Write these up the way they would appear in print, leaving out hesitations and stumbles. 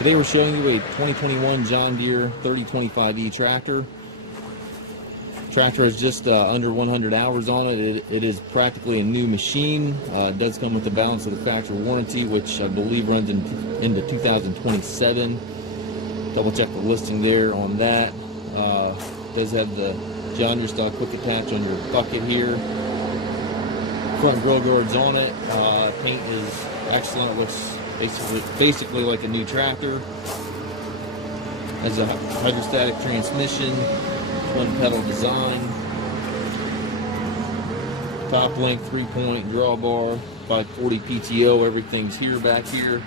Today we're showing you a 2021 John Deere 3025E tractor. Tractor has just under 100 hours on it. It is practically a new machine. It does come with the balance of the factory warranty, which I believe runs into 2027. Double check the listing there on that. It does have the John Deere style quick attach on your bucket here. Front grill guards on it. Paint is excellent. Looks basically like a new tractor. Has a hydrostatic transmission, twin pedal design, top length 3-point drawbar, 540 PTO. Everything's here back here.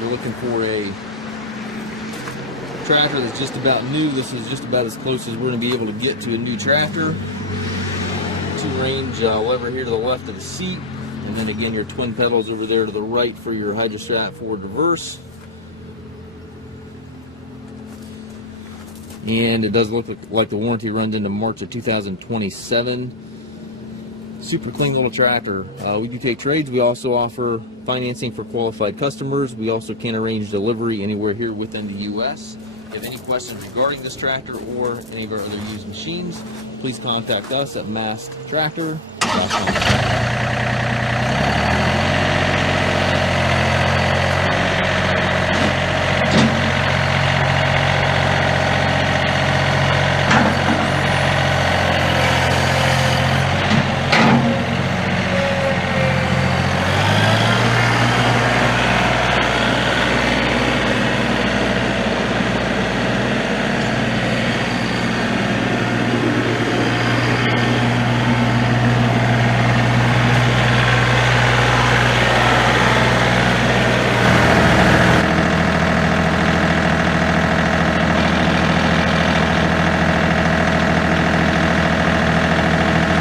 You're looking for a tractor that's just about new. This is just about as close as we're going to be able to get to a new tractor. 2-range lever here to the left of the seat, and then again your twin pedals over there to the right for your hydrostatic forward reverse. And it does look like the warranty runs into March of 2027. Super clean little tractor. We do take trades. We also offer financing for qualified customers. We also can arrange delivery anywhere here within the U.S. If you have any questions regarding this tractor or any of our other used machines, please contact us at maskedtractor.com.